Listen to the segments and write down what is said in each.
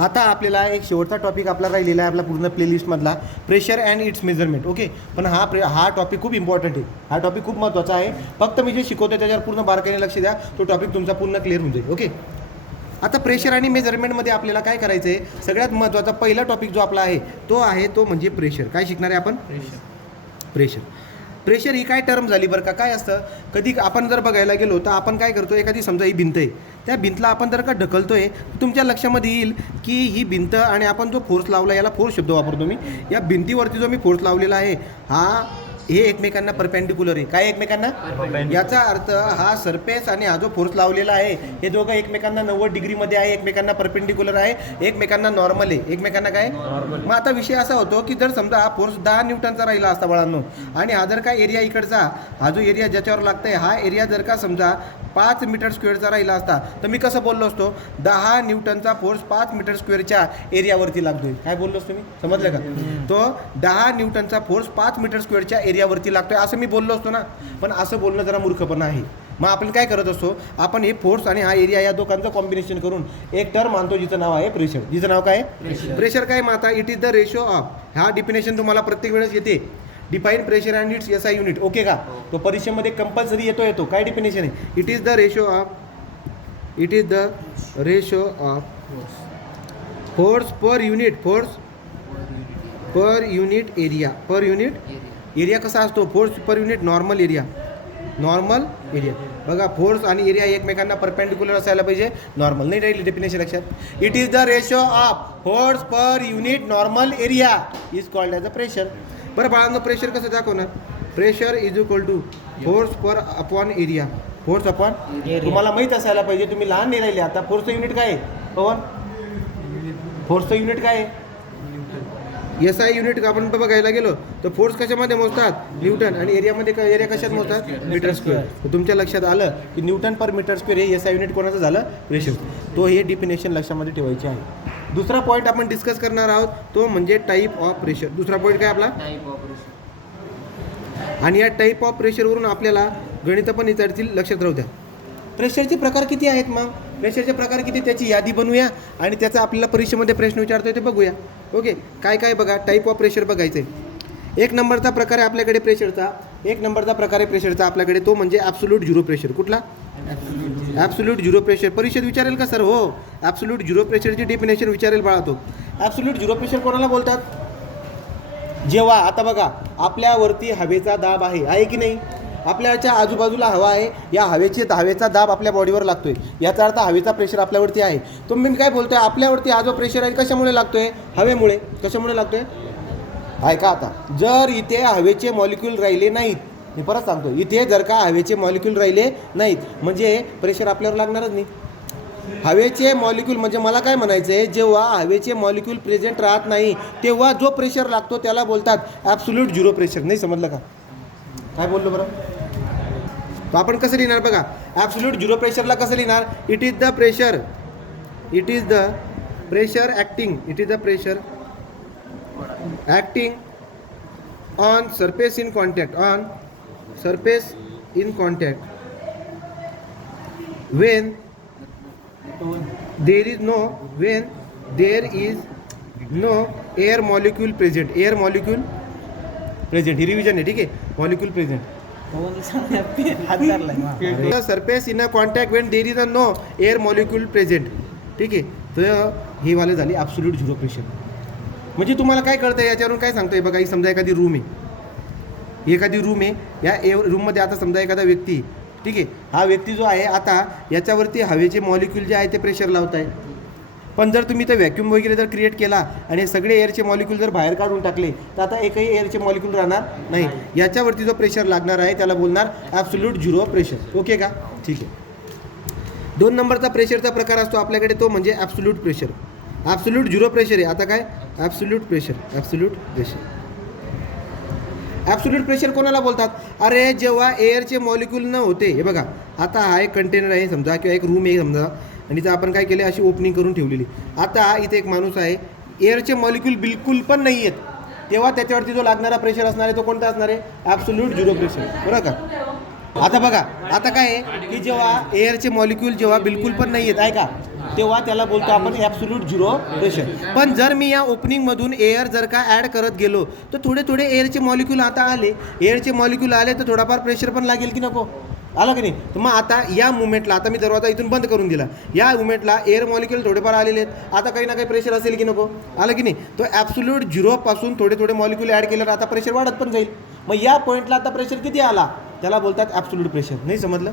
आता आपल्याला एक शेवटचा टॉपिक आपला राहिलेला आहे आपला पूर्ण प्लेलिस्टमधला, pressure and it's measurement. Okay, पण हा टॉपिक खूप इम्पॉर्टंट आहे, हा टॉपिक खूप महत्त्वाचा आहे. फक्त मी जे शिकवतो त्याच्यावर पूर्ण बारकाईने लक्ष द्या, तो टॉपिक तुमचा पूर्ण क्लिअर होऊन जाईल. ओके, आता प्रेशर आणि मेजरमेंटमध्ये आपल्याला काय करायचं आहे, सगळ्यात महत्त्वाचा पहिला टॉपिक जो आपला आहे तो म्हणजे प्रेशर. काय शिकणार आहे आपण? प्रेशर ही काय टर्म झाली बरं का. काय असतं, कधी आपण जर बघायला गेलो तर आपण काय करतो, एखादी समजा ही भिंत आहे, त्या भिंतला आपण जर का ढकलतोय, तुमच्या लक्षामध्ये येईल की ही भिंत आणि आपण जो फोर्स लावला, याला फोर्स शब्द वापरतो मी, या भिंतीवरती जो मी फोर्स लावलेला आहे हे एकमेकांना परपेंडिक्युलर आहे. काय एकमेकांना? याचा अर्थ हा सरफेस आणि हा जो फोर्स लावलेला आहे हे दोघं एकमेकांना 90 डिग्रीमध्ये आहे, एकमेकांना परपेंडिक्युलर आहे, एकमेकांना नॉर्मल आहे. एकमेकांना काय? मग आता विषय असा होतो की जर समजा हा फोर्स 10 न्यूटनचा राहिला असता बाळांनो, आणि हा जर का एरिया इकडचा, हा जो एरिया ज्याच्यावर लागतंय हा एरिया जर का समजा 5 मीटर स्क्वेअरचा राहिला असता, तर मी कसं बोललो असतो, 10 न्यूटनचा फोर्स 5 मीटर स्क्वेअरच्या एरियावरती लागतोय. काय बोललो असतो मी, समजलं का? तो 10 न्यूटनचा फोर्स 5 मीटर स्क्वेअरच्या एरियावरती लागतोय असं मी बोललो असतो ना. पण असं बोलणं जरा मूर्खपणा आहे. मग आपण काय करत असतो, आपण हे फोर्स आणि हा एरिया या दोघांचं कॉम्बिनेशन करून एक टर्म मानतो जिचं नाव आहे प्रेशर. जिचं नाव काय? प्रेशर. काय माता? It is the ratio of, हा डिफिनेशन तुम्हाला प्रत्येक वेळेस येते, define pressure and it's SI unit. Okay का? तो परीक्षेमध्ये कंपल्सरी येतो. काय डिफिनेशन आहे? It is the ratio of force per unit area कसा असतो? Force per unit normal area. बघा, फोर्स आणि एरिया एकमेकांना परपेंडिक्युलर असायला पाहिजे, नॉर्मल नाही राहिली डेफिनेशन लक्षात. It is the ratio of force per unit normal area is called as a pressure. बरं बाळांनो, प्रेशर कसं दाखवणार? Pressure is equal to force per upon area. Force upon, तुम्हाला माहीत असायला पाहिजे, तुम्ही लहान नाही राहिले आता. फोर्सचं युनिट काय आहे पवन? फोर्सचं युनिट काय आहे? SI unit. आपण बघायला गेलो तर फोर्स कशामध्ये मोजतात? न्यूटन. आणि एरियामध्ये एरिया कशात मोजतात? Metre square. तर तुमच्या लक्षात आलं की न्यूटन पर मीटर स्क्वेअर हे SI युनिट कोणाचं झालं? प्रेशर. तो हे डिफिनेशन लक्षामध्ये ठेवायचे आहे. दुसरा पॉईंट आपण डिस्कस करणार आहोत तो म्हणजे टाईप ऑफ प्रेशर. दुसरा पॉईंट काय आपला? Type of pressure. आणि या टाईप ऑफ प्रेशरवरून आपल्याला गणितं पण विचारतील, लक्षात राहू द्या. प्रेशरचे प्रकार किती आहेत? मग प्रेशरचे प्रकार किती, त्याची यादी बनवूया आणि त्याचा आपल्याला परीक्षेमध्ये प्रश्न विचारतोय ते बघूया. ओके, काय बघा, टाईप ऑफ प्रेशर बघायचं आहे. एक नंबरचा प्रकार आहे आपल्याकडे प्रेशरचा आपल्याकडे, तो म्हणजे ॲब्सोल्यूट झिरो प्रेशर. कुठला? Absolute zero pressure. परीक्षेत विचारेल का सर? हो, ॲब्सोल्यूट झिरो प्रेशरची डेफिनेशन विचारेल बाळा तो. ॲब्सोल्यूट झिरो प्रेशर कोणाला बोलतात? जेव्हा, आता बघा, आपल्यावरती हवेचा दाब आहे की नाही? आपल्याच्या आजूबाजूला हवा आहे, या हवेचा दाब आपल्या बॉडीवर लागतोय, याचा अर्थ हवेचा प्रेशर आपल्यावरती आहे. तो मी काय बोलतोय, आपल्यावरती हा जो प्रेशर आहे कशामुळे लागतोय? हवेमुळे. कशामुळे लागतोय? ऐका आता, जर इथे हवेचे मॉलिक्यूल राहिले नाहीत, मी परत सांगतो, इथे जर का हवेचे मॉलिक्यूल राहिले नाहीत म्हणजे प्रेशर आपल्यावर लागणारच नाही. हवेचे मॉलिक्यूल म्हणजे मला काय म्हणायचं आहे, जेव्हा हवेचे मॉलिक्यूल प्रेझेंट राहत नाही तेव्हा जो प्रेशर लागतो त्याला बोलतात ॲब्सोल्यूट झिरो प्रेशर. नाही समजलं का? काय बोललो बरं? तर आपण कसं लिहिणार बघा, ॲब्सोल्यूट झिरो प्रेशरला कसं लिहिणार? It is the pressure acting on surface in contact when there is no air molecule present. ही रिव्हिजन आहे, ठीक आहे? Molecule present. Surface in a contact when there is a no air molecule present, ठीक आहे? तर ही वाले झाली absolute zero pressure. म्हणजे तुम्हाला काय कळतं याच्यावरून? काय सांगतोय बघा, ही समजा एखादी रूम आहे, या रूममध्ये आता समजा एखादा व्यक्ती, ठीक आहे? हा व्यक्ती जो आहे आता याच्यावरती हवेचे मॉलिक्यूल जे आहे ते प्रेशर लावत आहे. पण जर तुम्ही ते व्हॅक्यूम वगैरे जर क्रिएट केला आणि सगळे एअरचे मॉलिक्यूल जर बाहेर काढून टाकले तर आता एकही एअरचे मॉलिक्यूल राहणार नाही. याच्यावरती जो प्रेशर लागणार आहे त्याला बोलणार ॲब्सोल्यूट झिरो प्रेशर. ओके का? ठीक आहे. 2 नंबरचा प्रेशरचा प्रकार असतो आपल्याकडे, तो म्हणजे absolute pressure. Absolute zero pressure आहे. आता काय? ॲब्सोल्यूट प्रेशर कोणाला बोलतात? अरे जेव्हा एअरचे मॉलिक्यूल न होते, हे बघा, आता हा एक कंटेनर आहे समजा, किंवा एक रूम आहे समजा, आणि इथं आपण काय केले, अशी ओपनिंग करून ठेवलेली. आता इथे एक माणूस आहे, एअरचे मॉलिक्यूल बिलकुल पण नाही आहेत, तेव्हा त्याच्यावरती जो लागणारा प्रेशर असणार आहे तो कोणता असणार आहे? Absolute zero pressure. बरोबर का? आता बघा, आता काय आहे की जेव्हा एअरचे मॉलिक्यूल जेव्हा बिलकुल पण नाही आहेत, आहे का, तेव्हा त्याला बोलतो आपण ॲब्सोल्यूट झिरो प्रेशर. पण जर मी या ओपनिंगमधून एअर जर का ॲड करत गेलो तर थोडे थोडे एअरचे मॉलिक्यूल आता आले, एअरचे मॉलिक्यूल आले तर थोडाफार प्रेशर पण लागेल की नको, आलं की नाही. तर मग आता या मुवमेंटला, आता मी दरवाजा इथून बंद करून दिला, या मुवमेंटला एअर मॉलिक्यूल थोडेफार आलेले आहेत, आता काही ना काही प्रेशर असेल की नको, आलं की नाही. तो ॲब्सोल्यूट झिरोपासून थोडे थोडे मॉलिक्यूल ॲड केल्यावर आता प्रेशर वाढत पण जाईल. मग या पॉईंटला आता प्रेशर किती आला त्याला बोलतात ॲब्सोल्यूट प्रेशर. नाही समजलं.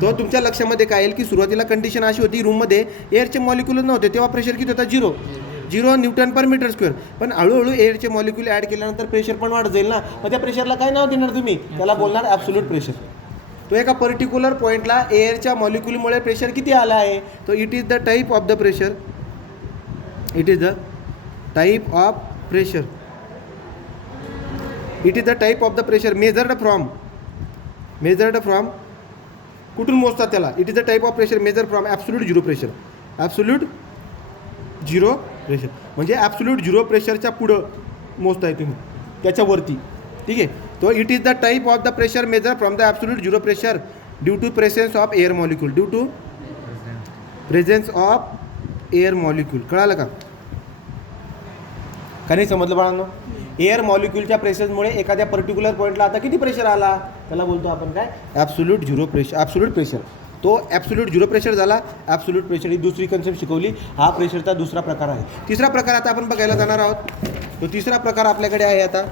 तो तुमच्या लक्षामध्ये काय येईल की सुरुवातीला कंडिशन अशी होती, रूममध्ये एअरचे मॉलिक्यूल नव्हते तेव्हा प्रेशर किती होता, 0 न्यूटन पर मीटर स्क्वेअर. पण हळूहळू एअरचे मॉलिक्यूल ॲड केल्यानंतर प्रेशर पण वाढत जाईल ना, मग त्या प्रेशरला काय नाव देणार तुम्ही, त्याला बोलणार ॲब्सोल्यूट प्रेशर. तो एका पर्टिक्युलर पॉईंटला एअरच्या मॉलिक्यूलमुळे प्रेशर किती आला आहे, तो it is the type of the pressure, it is the type of pressure, it is the type of the pressure measured from कुठून मोजतात त्याला, it is the type of pressure measure from absolute zero pressure. Absolute zero pressure म्हणजे absolute zero प्रेशरच्या पुढं मोजताय तुम्ही, त्याच्यावरती, ठीक आहे. तो it is the type of the pressure measure from the absolute zero pressure due to presence of air molecule, due to presence of air molecule. कळालं का नाही समजलं बाळांनो. एअर मॉलिक्यूलच्या प्रेशरमुळे एखाद्या पर्टिक्युलर पॉईंटला आता किती प्रेशर आला त्याला बोलतो आपण काय, absolute zero pressure, absolute pressure. तो ॲब्सोल्यूट झिरो प्रेशर झाला. ॲब्सोल्यूट प्रेशर ही दुसरी कन्सेप्ट शिकवली. हा प्रेशरचा दुसरा प्रकार आहे. तिसरा प्रकार आता आपण बघायला जाणार आहोत. तो तिसरा प्रकार आपल्याकडे आहे. आता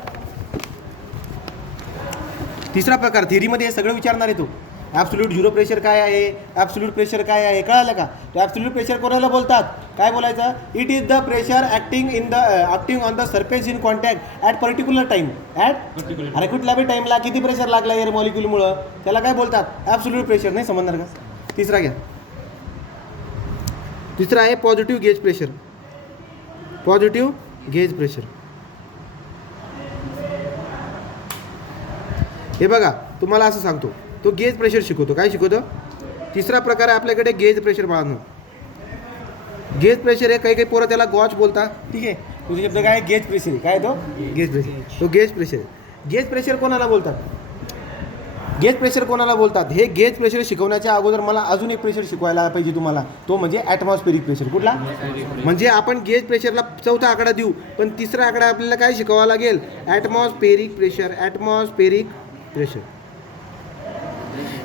तिसरा प्रकार थिअरीमध्ये हे सगळं विचारणार आहे. तो ॲब्सोल्यूट झिरो प्रेशर काय आहे, ॲब्सोल्यूट प्रेशर काय आहे, कळालं का. तो ॲब्सोल्यूट प्रेशर कोणाला बोलतात, काय बोलायचं, it is the pressure acting on the surface in contact at particular time, अरे कुठल्या बी टाईमला किती प्रेशर लागला एअर मॉलिक्यूलमुळं त्याला काय बोलतात, ॲब्सोल्यूट प्रेशर. नाही समजणार का. तिसरा घ्या. तिसरा आहे positive gauge pressure. Positive gauge pressure हे बघा तुम्हाला असं सांगतो, तो गेज प्रेशर शिकवतो. काय शिकवतो, तिसरा प्रकार आहे आपल्याकडे गेज प्रेशर. बाळांनो गेज प्रेशर आहे, काही पोरं त्याला गॉच बोलतात, ठीक आहे. तुझे शब्द काय, गेज प्रेशर. काय तो गेज प्रेशर, तो गेज प्रेशर. गेज प्रेशर कोणाला बोलतात, गेज प्रेशर कोणाला बोलतात. हे गेज प्रेशर शिकवण्याच्या अगोदर मला अजून एक प्रेशर शिकवायला पाहिजे तुम्हाला, तो म्हणजे ॲटमॉस्फेरिक प्रेशर. कुठला, म्हणजे आपण गेज प्रेशरला चौथा आकडा देऊ, पण तिसरा आकडा आपल्याला काय शिकवावा लागेल, ॲटमॉस्फेरिक प्रेशर. Atmospheric pressure.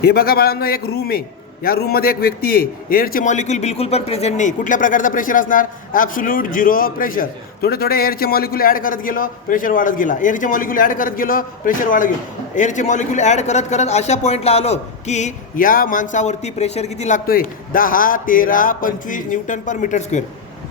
हे बघा बाळांनो, एक रूम आहे, या रूममध्ये एक व्यक्ती आहे, एअरचे मॉलिक्यूल बिलकुल पण प्रेझेंट नाही. कुठल्या प्रकारचा प्रेशर असणार, ॲब्सोल्यूट झिरो प्रेशर. थोडे थोडे एअरचे मॉलिक्यूल ॲड करत गेलो, प्रेशर वाढत गेला. एअरचे मॉलिक्यूल ॲड करत गेलो, प्रेशर वाढत गेलो. एअरचे मॉलिक्यूल ॲड करत करत अशा पॉईंटला आलो की या माणसावरती प्रेशर किती लागतोय, 10, 13, 25 न्यूटन पर मीटर स्क्वेअर.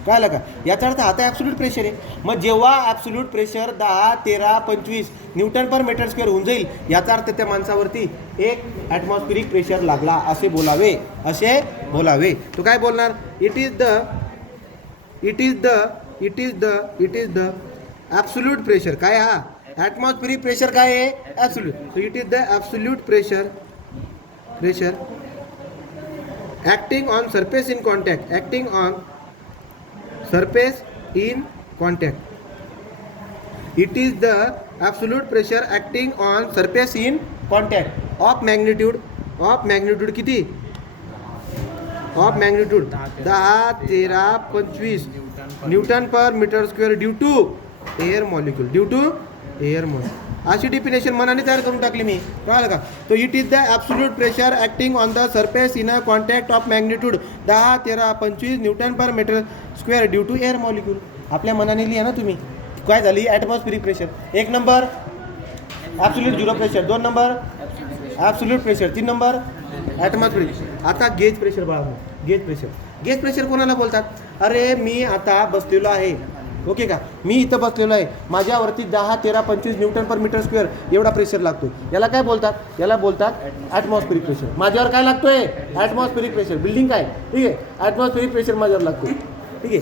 कळलं का. याचा अर्थ आता ॲब्सोल्यूट प्रेशर आहे. मग जेव्हा absolute pressure 10, 13, 25 newton per metre square होऊन जाईल, याचा अर्थ त्या माणसावरती एक ॲटमॉस्फेरिक प्रेशर लागला असे बोलावे, असे बोलावे. तो काय बोलणार, it is the absolute pressure. काय हा ॲटमॉस्फेरिक प्रेशर काय आहे, absolute. So it is the absolute pressure acting on surface in contact, acting on surface in contact. It is the absolute pressure acting on surface in contact of magnitude किती, of magnitude 10, 13, 25 newton per metre square due to air molecule. अशी definition मनाने तयार करून टाकली मी, कळलं का. तो it is the absolute pressure acting on the surface in a contact of magnitude 10, 13, 25 newton per metre square due to air molecule. आपल्या मनाने लिहा ना तुम्ही. काय झाली, atmospheric pressure 1 number, absolute zero pressure 2 number, absolute pressure 3 number, atmospheric. आता gauge pressure बाळा, gauge pressure कोणाला बोलतात. अरे मी आता बसलेलो आहे, ओके का, मी इथं बसलेलो आहे, माझ्यावरती 10, 13, 25 न्यूटन पर मीटर स्क्वेअर एवढा प्रेशर लागतो. याला काय बोलतात, याला बोलतात ॲटमॉस्फेरिक प्रेशर. माझ्यावर काय लागतोय, ॲटमॉस्फेरिक प्रेशर. बिल्डिंग काय, ठीक आहे, ॲटमॉस्फेरिक प्रेशर माझ्यावर लागतो, ठीक आहे.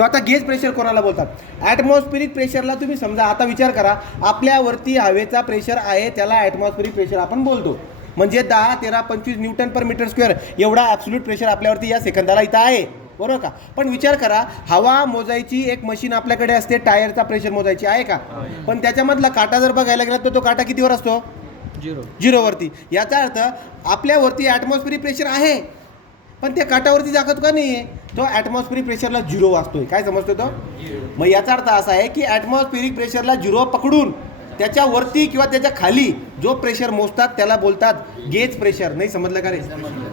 आता गेज प्रेशर कोणाला बोलतात, ॲटमॉस्फेरिक प्रेशरला. तुम्ही समजा आता विचार करा, आपल्यावरती हवेचा प्रेशर आहे त्याला ॲटमॉस्फेरिक प्रेशर आपण बोलतो. म्हणजे 10, 13, 25 न्यूटन पर मीटर स्क्वेअर एवढा ॲब्सोल्यूट प्रेशर आपल्यावरती या सेकंदाला इथं आहे, बरोबर का. पण विचार करा, हवा मोजायची एक मशीन आपल्याकडे असते, टायरचा प्रेशर मोजायची आहे का, पण त्याच्यामधला काटा जर बघायला गेला तर तो काटा कितीवर असतो, 0वरती. याचा अर्थ आपल्यावरती ॲटमॉस्फेरिक प्रेशर आहे, पण ते काठावरती दाखवतो का नाही आहे, तो ॲटमॉस्फिरिक प्रेशरला 0 वाचतोय. काय समजतो तो? मग याचा अर्थ असा आहे की ॲटमॉस्फिरिक प्रेशरला 0 पकडून त्याच्या वरती किंवा त्याच्या खाली जो प्रेशर मोजतात त्याला बोलतात गेज प्रेशर. नाही समजलं का रे?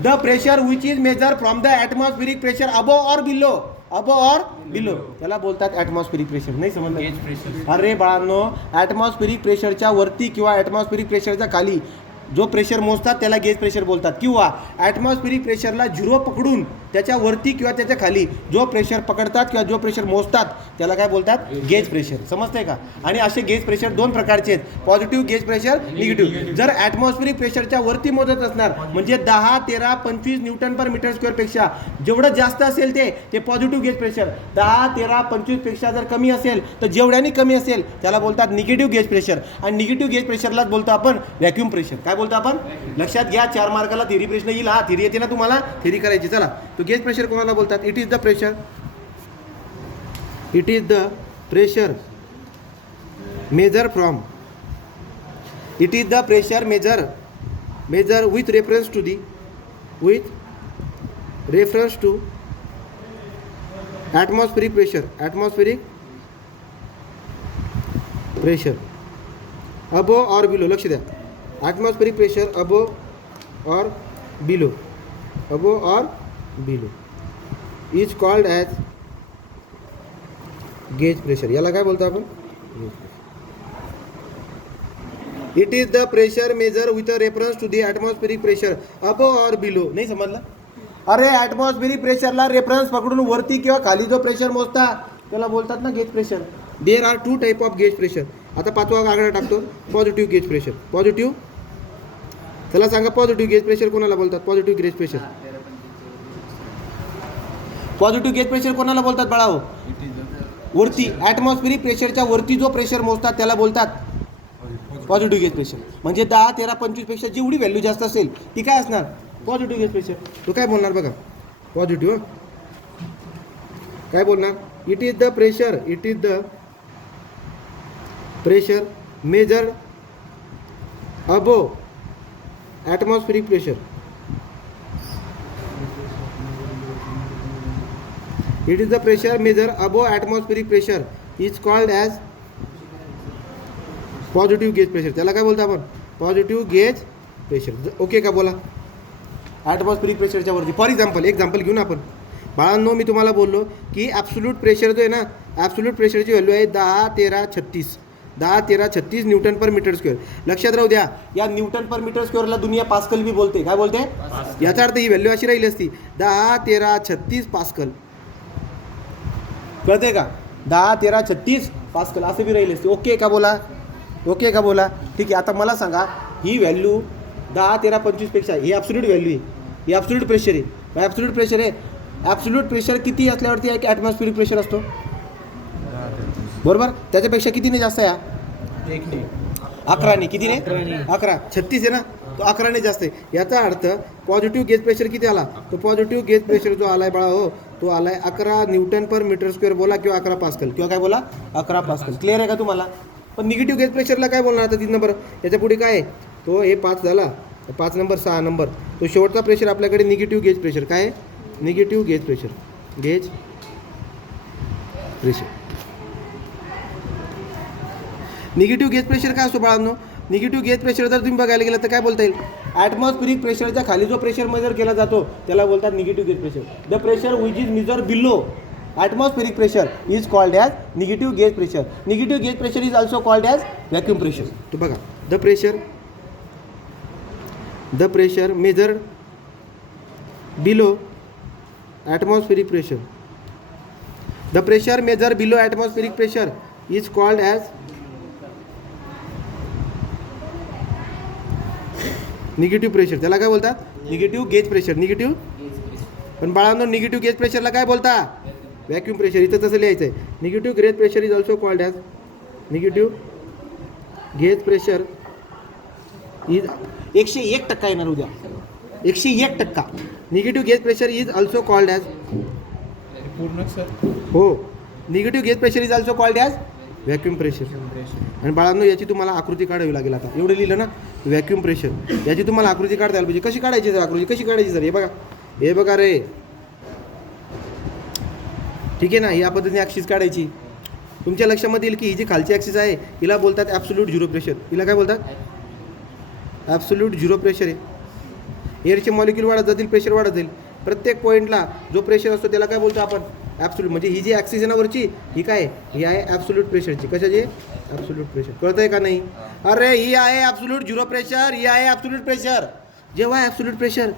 The pressure which is measure from the atmospheric pressure above or below, above or below, त्याला बोलतात ॲटमॉस्फिरिक प्रेशर. नाही समजलं? अरे बाळांनो, ॲटमॉस्फिरिक प्रेशरच्या वरती किंवा ॲटमॉस्फिरिक प्रेशरच्या खाली जो प्रेशर मोजतात त्याला गेज प्रेशर बोलतात, किंवा ॲटमॉस्फिरिक प्रेशरला 0 पकडून त्याच्या वरती किंवा त्याच्या खाली जो प्रेशर पकडतात किंवा जो प्रेशर मोजतात त्याला काय बोलतात? Gauge pressure. समजतंय का? आणि असे गेज प्रेशर 2 प्रकारचे आहेत, पॉझिटिव्ह गेज प्रेशर, निगेटिव्ह. जर ॲटमॉस्फिरिक प्रेशरच्या वरती मोजत असणार म्हणजे 10, 13, 25 न्यूटन पर मीटर स्क्वेअर पेक्षा जेवढं जास्त असेल ते पॉझिटिव्ह गेज प्रेशर. 10, 13, 25 पेक्षा जर कमी असेल तर जेवढ्याने कमी असेल त्याला बोलतात निगेटिव्ह गेज प्रेशर. आणि निगेटिव्ह गेज प्रेशरलाच बोलतो आपण व्हॅक्यूम प्रेशर. काय बोलतो आपण? लक्षात घ्या, 4 मार्काला थिअरी प्रश्न येईल. हा थिअरी येते ना तुम्हाला, थिअरी करायची. चला, तो गेज प्रेशर कोणाला बोलतात? It is the pressure, it is the pressure measure from, it is the pressure measure with reference to atmospheric pressure above or below. लक्ष द्या, atmospheric pressure above or below is called as gauge pressure. याला काय बोलतो आपण? It is the pressure measure with reference to the atmospheric pressure above or below. नाही समजलं? अरे atmospheric प्रेशरला reference पकडून वरती किंवा खाली जो प्रेशर मोजतात त्याला बोलतात ना gauge pressure. There are 2 type of gauge pressure. आता 5वा आकडा टाकतो, पॉझिटिव्ह गेज प्रेशर. पॉझिटिव्ह, त्याला सांगा पॉझिटिव्ह गेज प्रेशर कोणाला बोलतात? Positive gauge pressure, positive gauge pressure कोणाला बोलतात बाळाओ? वरती ॲटमॉस्फिरिक प्रेशरच्या वरती जो प्रेशर मोजतात त्याला बोलतात पॉझिटिव्ह गेज प्रेशर. म्हणजे 10, 13, 25 पेक्षा जेवढी व्हॅल्यू जास्त असेल ती काय असणार? Positive gauge pressure. तो काय बोलणार बघा? पॉझिटिव्ह काय बोलणार? It is the pressure major above atmospheric pressure. It is the pressure major above atmospheric pressure is called as positive gauge pressure. त्याला काय बोलतो आपण? Positive gauge pressure. ओके का? बोला. ॲटमॉस्फिरिक प्रेशरच्या वरती फॉर एक्झाम्पल घेऊन आपण बाळांनो, मी तुम्हाला बोललो की ॲब्सोल्यूट प्रेशर जो आहे ना, ॲब्सोल्यूट प्रेशरची व्हॅल्यू आहे 10, 13, 36 न्यूटन पर मीटर स्क्वेअर. लक्षात राहू द्या, या न्यूटन पर मीटर स्क्वेअरला दुनिया पास्कल बी बोलते. काय बोलते? याचा अर्थ ही व्हॅल्यू अशी राहिली असती 10, 13, 36 पास्कल. कळते का? 10, 13, 36 पास्कल असं बी राहिली असते. ओके का? बोला. ओके का? बोला. ठीक आहे. आता मला सांगा, ही व्हॅल्यू 10, 13, 25 पेक्षा ही ॲब्सोल्यूट व्हॅल्यू आहे, ही ॲब्सोल्यूट प्रेशर आहे. ॲब्सोल्यूट प्रेशर आहे. ॲब्सोल्यूट प्रेशर किती असल्यावरती आहे की ॲटमॉस्फिरिक प्रेशर असतो? बरोबर. त्याच्यापेक्षा कितीने जास्त आहे? 11ने. कितीने? 11. 36 आहे ना, तो 11ने जास्त आहे. याचा अर्थ पॉझिटिव्ह गेज प्रेशर किती आला? तो पॉझिटिव्ह गेज प्रेशर जो आलाय बाळा हो, तो आलाय 11 न्यूटन पर मीटर स्क्वेअर बोला, किंवा 11 पास्कल, किंवा काय बोला? 11 पास्कल. क्लिअर आहे का तुम्हाला? पण निगेटिव्ह गेज प्रेशरला काय बोलणार आता? 3 नंबर. याच्या पुढे काय आहे? तो हे 5 झाला, 5 नंबर, 6 नंबर. तो शेवटचा प्रेशर आपल्याकडे निगेटिव्ह गेज प्रेशर. काय आहे? Negative gauge pressure. Negative gauge pressure काय असतो बाळांनो? निगेटिव्ह गेज प्रेशर जर तुम्ही बघायला गेलं तर काय बोलता येईल? ॲटमॉस्फिरिक प्रेशरच्या खाली जो प्रेशर मेजर केला जातो त्याला बोलतात negative gauge pressure. The pressure which is measure below atmospheric pressure is called as negative gauge pressure. Negative gauge pressure is also called as vacuum pressure. तो बघा, the pressure measure below atmospheric pressure. The pressure measure below atmospheric pressure is called as negative pressure. त्याला काय बोलतात? Negative gauge pressure. Negative. पण बाळांनो, negative gauge प्रेशरला काय बोलता? Vacuum pressure. इथं तसं लिहायचं आहे. Negative gauge pressure is also called as negative gauge pressure is 101% येणार उद्या. 101%. Negative gauge pressure is also called as पूर्ण सर. हो, negative gauge pressure is also called as vacuum pressure. आणि बाळांनो, याची तुम्हाला आकृती काढावी लागेल. आता एवढं लिहिलं ना, व्हॅक्यूम प्रेशर. याची तुम्हाला आकृती काढता आली पाहिजे. कशी काढायची सर आकृती? कशी काढायची सर? हे बघा, हे बघा रे, ठीक आहे ना, या पद्धतीने ॲक्सिस काढायची. तुमच्या लक्षामध्ये येईल की ही जी खालची ॲक्सिस आहे हिला बोलतात ॲब्सोल्यूट झिरो प्रेशर. हिला काय बोलतात? ॲब्सोल्यूट झिरो प्रेशर आहे. एअरचे मॉलिक्यूल वाढत जातील, प्रेशर वाढत जाईल. प्रत्येक पॉईंटला जो प्रेशर असतो त्याला काय बोलतो आपण? ॲब्सोल्यूट. म्हणजे ही जी ॲक्सिस आहे ना वरची, ही काय? ही आहे ॲब्सोल्यूट प्रेशरची. कशाची? Absolute pressure. कळतंय का नाही? अरे ही आहे ॲब्सोल्यूट झिरो प्रेशर, ही आहे ॲब्सोल्यूट प्रेशर. जेव्हा absolute pressure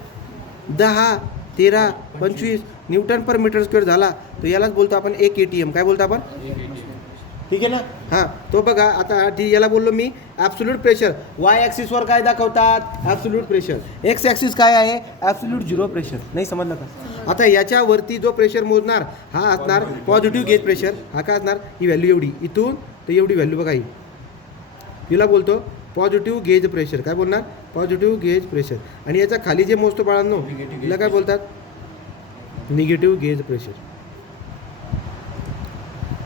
10, 13, 25 newton per metre square झाला तर यालाच बोलतो आपण 1 ATM. काय बोलतो आपण? ठीक आहे ना. हां, तो बघा आता याला बोललो मी ॲब्सोल्यूट प्रेशर. वाय ॲक्सिसवर काय दाखवतात? Absolute pressure. एक्स ॲक्सिस काय आहे? Absolute zero pressure. नाही समजलं का? आता याच्यावरती जो प्रेशर मोजणार हा असणार पॉझिटिव्ह गेज प्रेशर. हा काय असणार? ही व्हॅल्यू एवढी, इथून तर एवढी व्हॅल्यू बघा ही. हिला बोलतो पॉझिटिव्ह गेज प्रेशर. काय बोलणार? Positive gauge pressure. आणि याच्या खाली जे मोजतो बाळांनो हिला काय बोलतात? Negative gauge pressure.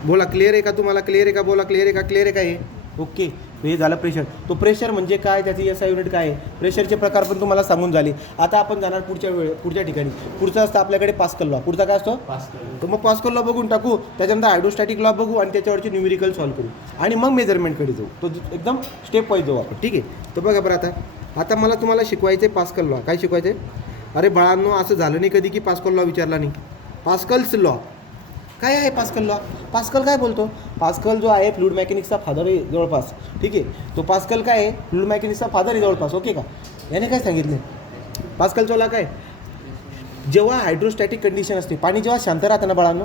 बोला क्लिअर आहे का तुम्हाला? क्लिअर आहे का? बोला क्लिअर आहे का? क्लिअर आहे का? हे ओके. हे झालं प्रेशर. तो प्रेशर म्हणजे काय, त्याची SI युनिट काय आहे, प्रेशरचे प्रकार पण तुम्हाला सांगून झाले. आता आपण जाणार पुढच्या ठिकाणी. पुढचा असतं आपल्याकडे पास्कल लॉ. पुढचा काय असतो? तर मग पास्कल लॉ बघून टाकू, त्याच्यानंतर हायड्रोस्टॅटिक लॉ बघू आणि त्याच्यावरची न्यूमेरिकल सॉल्व्ह करू आणि मग मेजरमेंटकडे जाऊ. तो एकदम स्टेप वाईज जाऊ आपण. ठीक आहे. तर बघा बरं, आता मला तुम्हाला शिकवायचं आहे पास्कल लॉ. काय शिकवायचं आहे? अरे बाळांनो, असं झालं नाही कधी की पास्कल लॉ विचारला नाही. पास्कल्स लॉ काय आहे? Pascal law. पास्कल काय बोलतो? पास्कल जो आहे फ्लूइड मेकॅनिक्सचा फादर आहे जवळपास. ठीक आहे. तो पास्कल काय आहे? फ्लूइड मेकॅनिक्सचा फादर आहे जवळपास. ओके का? याने काय सांगितलं? पास्कलचा लॉ काय? जेव्हा हायड्रोस्टॅटिक कंडिशन असते, पाणी जेव्हा शांत राहतं ना बाळांनो,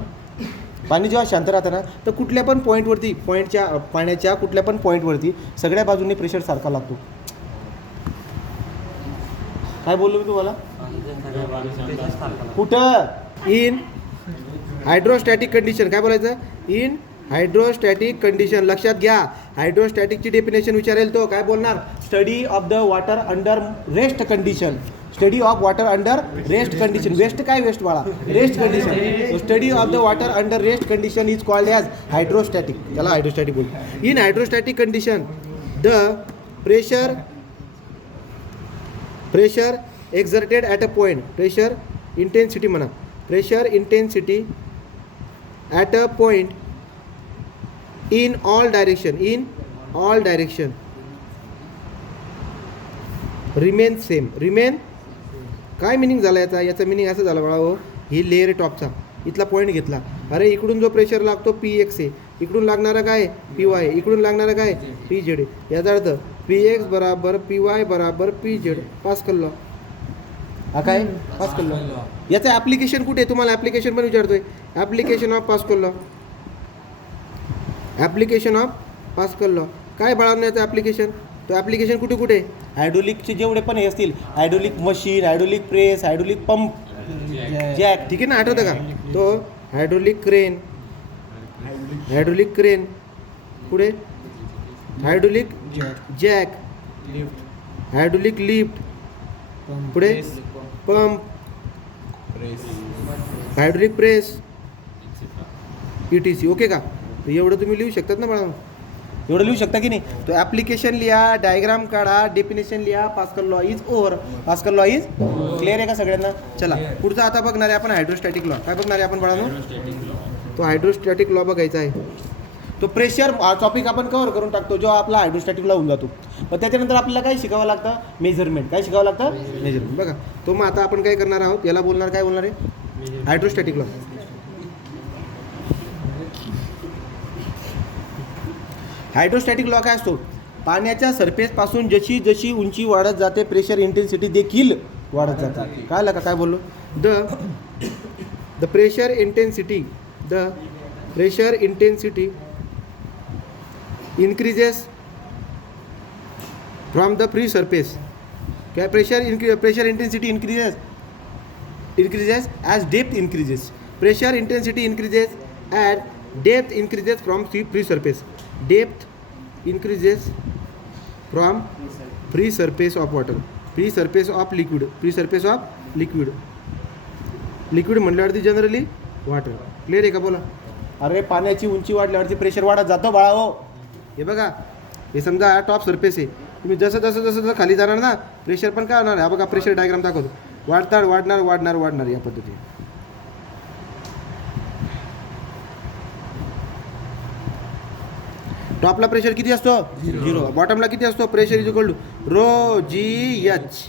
पाणी जेव्हा शांत राहतं ना तर कुठल्या पण पॉईंटवरती, पाण्याच्या कुठल्या पण पॉईंटवरती सगळ्या बाजूंनी प्रेशर सारखा लागतो. काय बोललो मी तुम्हाला? कुठं? In hydrostatic condition. काय बोलायचं? In hydrostatic condition. लक्षात घ्या, हायड्रोस्टॅटिकची डेफिनेशन विचारेल तो काय बोलणार? Study of the water under rest condition. Study of water under rest condition. West काय? वेस्ट बाळा, rest condition. Study of the water under rest condition is called as hydrostatic. त्याला हायड्रोस्टॅटिक बोल. In hydrostatic condition the pressure exerted at a point. Pressure intensity म्हणा. Pressure intensity at a point in all direction remain same. remain काय meaning झाला याचा meaning असं झालं बाळा हो, ही लेअर टॉपचा इथला पॉईंट घेतला. अरे इकडून जो प्रेशर लागतो PX आहे, इकडून लागणारा काय? PY आहे, इकडून लागणारा काय? PZ आहे. याचा अर्थ PX बराबर PY बराबर PZ. Pascal law. हा काय? Pascal law. याचं ॲप्लिकेशन कुठे आहे? तुम्हाला ॲप्लिकेशन पण विचारतोय. Application of pascal law. Application of pascal law काय बाळांनो याचं ॲप्लिकेशन? तो ॲप्लिकेशन कुठे कुठे? हायड्रोलिकचे जेवढे पण हे असतील, hydraulic machine, hydraulic press, hydraulic pump, jack. ठीक आहे ना, आठवतं का? तो हायड्रोलिक क्रेन, पुढे हायड्रोलिक जॅक, हायड्रोलिक लिफ्ट, पुढे pump, hydraulic press, ETC. Okay का? तर एवढं तुम्ही लिहू शकतात ना बाळा, एवढं लिहू शकता की नाही? तो ॲप्लिकेशन लिहा, डायग्राम काढा, डेफिनेशन लिहा. Pascal law is over. Pascal law is clear आहे का सगळ्यांना? चला पुढचा आता बघणार आहे आपण हायड्रोस्टॅटिक लॉ. काय बघणार आहे आपण बाळांनो? तो हायड्रोस्टॅटिक लॉ बघायचा आहे. तो प्रेशर टॉपिक आपण कव्हर करून टाकतो जो आपला हायड्रोस्टॅटिक लॉ होऊन जातो. पण त्याच्यानंतर आपल्याला काय शिकावं लागतं? मेजरमेंट. काय शिकावं लागतं? मेजरमेंट. बघा तो मग आता आपण काय करणार आहोत, याला बोलणार काय बोलणार आहे? Hydrostatic law. हायड्रोस्टॅटिक लॉ काय असतो? पाण्याच्या सरफेसपासून जशी जशी उंची वाढत जाते प्रेशर इंटेन्सिटी देखील वाढत जाते. कळलं का काय बोललो? The pressure intensity increases from the free surface. क्या pressure intensity increases as depth increases. Pressure intensity increases as depth increases from free surface. Depth increases from free surface of water. Free surface of liquid. Liquid म्हटल्यावरती generally water. Clear आहे का? बोला. अरे पाण्याची उंची वाढल्यावरती pressure वाढत जातो बाळा हो. हे बघा, हे समजा टॉप सरफेस आहे, तुम्ही जसं खाली जाणार ना प्रेशर पण काय होणार आहे? हा बघा प्रेशर डायग्राम दाखवतो. वाढणार या पद्धतीने. टॉपला प्रेशर किती असतो 0. बॉटमला किती असतो pressure is equal to rho G h.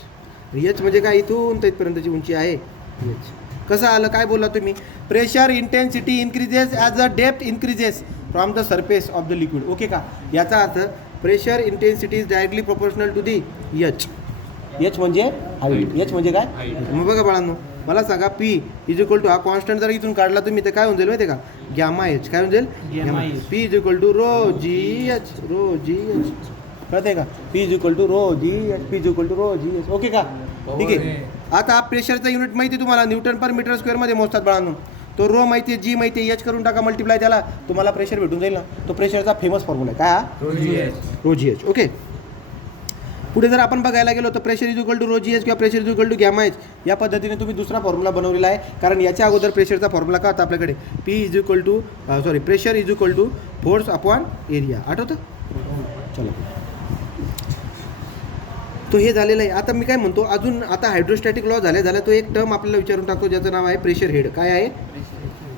H म्हणजे काय इथून तर इथपर्यंतची उंची आहे एच. कसं आलं काय बोलला तुम्ही pressure intensity increases as a depth increases from the surface of the liquid. Okay का याचा अर्थ pressure intensity is directly proportional to the h. H म्हणजे हाईट. एच म्हणजे काय मग बघा बाळांनो मला सांगा पी इज इक्वल टू हा कॉन्स्टंट जर इथून काढला तुम्ही तर काय होऊन जाईल माहिती आहे का गॅमा एच. काय होऊन जाईल p is equal to rho G h. कळते का p is equal to rho G h. P is equal to rho G h. Okay का ठीक आहे. आता हा प्रेशरचा युनिट माहिती आहे तुम्हाला न्यूटन पर मीटर स्क्वेअरमध्ये मोजतात बाळांनो. तो रो माहिती आहे जी माहिती आहे एच करून टाका मल्टिप्लाय त्याला तुम्हाला प्रेशर भेटून जाईल ना. तो प्रेशरचा फेमस फॉर्म्युला आहे काय हा रो जी एच. ओके पुढे जर आपण बघायला गेलो तर pressure is equal to rho G H किंवा pressure is equal to gamma H या पद्धतीने तुम्ही दुसरा फॉर्म्युला बनवलेला आहे. कारण याच्या अगोदर प्रेशरचा फॉर्म्युला का होता आपल्याकडे p is equal to pressure is equal to force upon area. आठवतं चला तो हे झालेलं आहे. आता मी काय म्हणतो अजून आता हायड्रोस्टॅटिक लॉ झाल्या तो एक टर्म आपल्याला विचारून टाकतो ज्याचं नाव आहे प्रेशर हेड. काय आहे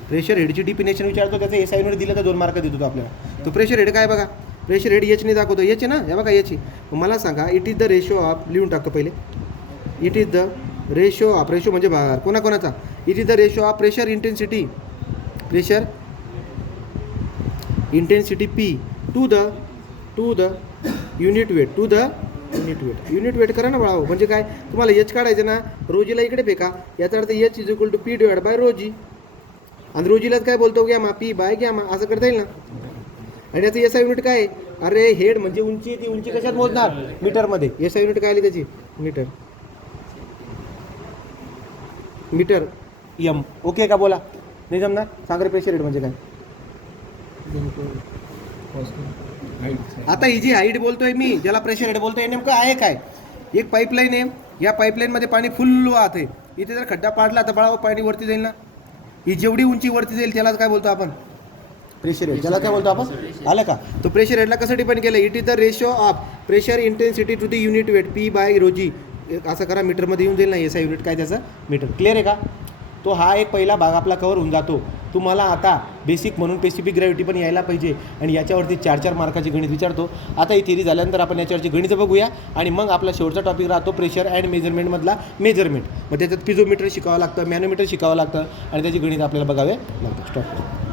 प्रेशर हेडची डिफिनेशन विचारतो त्याचं एस आयमध्ये दिलं तर 2 मार्क देतो तो आपल्याला. तो प्रेशर हेड काय बघा प्रेशर हेड एचने दाखवतो एच आहे ना हे बघा एच. मला सांगा it is the ratio of लिहून टाकतो पहिले it is the ratio of ratio म्हणजे भार कोणाचा it is the ratio of pressure intensity p to the unit weight करा ना बाळा. म्हणजे काय तुम्हाला एच काढायचं ना रोजीला इकडे फेका याचा अर्थ h is equal to p divide by rho g आणि रोजीलाच काय बोलतो गॅमा पी बाय गॅमा असं करता येईल ना. आणि याचं एस आय युनिट काय अरे हेड म्हणजे उंची ती उंची कशात मोजणार मीटरमध्ये. एस आय युनिट काय आली त्याची मीटर एम. ओके का बोला नाही जमणार सांग रे प्रेशर हेड म्हणजे काय. आता ही जी हाईट बोलतोय मी ज्याला प्रेशर हेड बोलतोय नेमकं आहे काय एक पाईपलाईन आहे. या पाईपलाईनमध्ये पाणी फुल वाहत आहे. इथे जर खड्डा पाडला तर बाळा पाणी वरती जाईल ना. ही जेवढी उंची वरती जाईल त्याला काय बोलतो आपण प्रेशर हेड. त्याला काय बोलतो आपण आलं का. तो प्रेशर हेडला कसं डिपेंड केलं it is the ratio of pressure intensity to the unit weight p by rho g. असं करा मीटरमध्ये येऊन जाईल ना एस आय युनिट काय त्याचं मीटर. क्लिअर आहे का. तो हा एक पहिला भाग आपला कवर होऊन जातो. तुम्हाला आता बेसिक म्हणून स्पेसिफिक ग्रॅव्हिटी पण यायला पाहिजे आणि याच्यावरती 4 मार्काची गणित विचारतो. आता ही थिअरी झाल्यानंतर आपण याच्यावरची गणितं बघूया आणि मग आपला शेवटचा टॉपिक राहतो प्रेशर अँड मेजरमेंटमधला मेजरमेंट. मग त्याच्यात पिझोमीटर शिकावं लागतं मॅनोमीटर शिकावं लागतं आणि त्याची गणित आपल्याला बघावे लागतं. स्टॉप.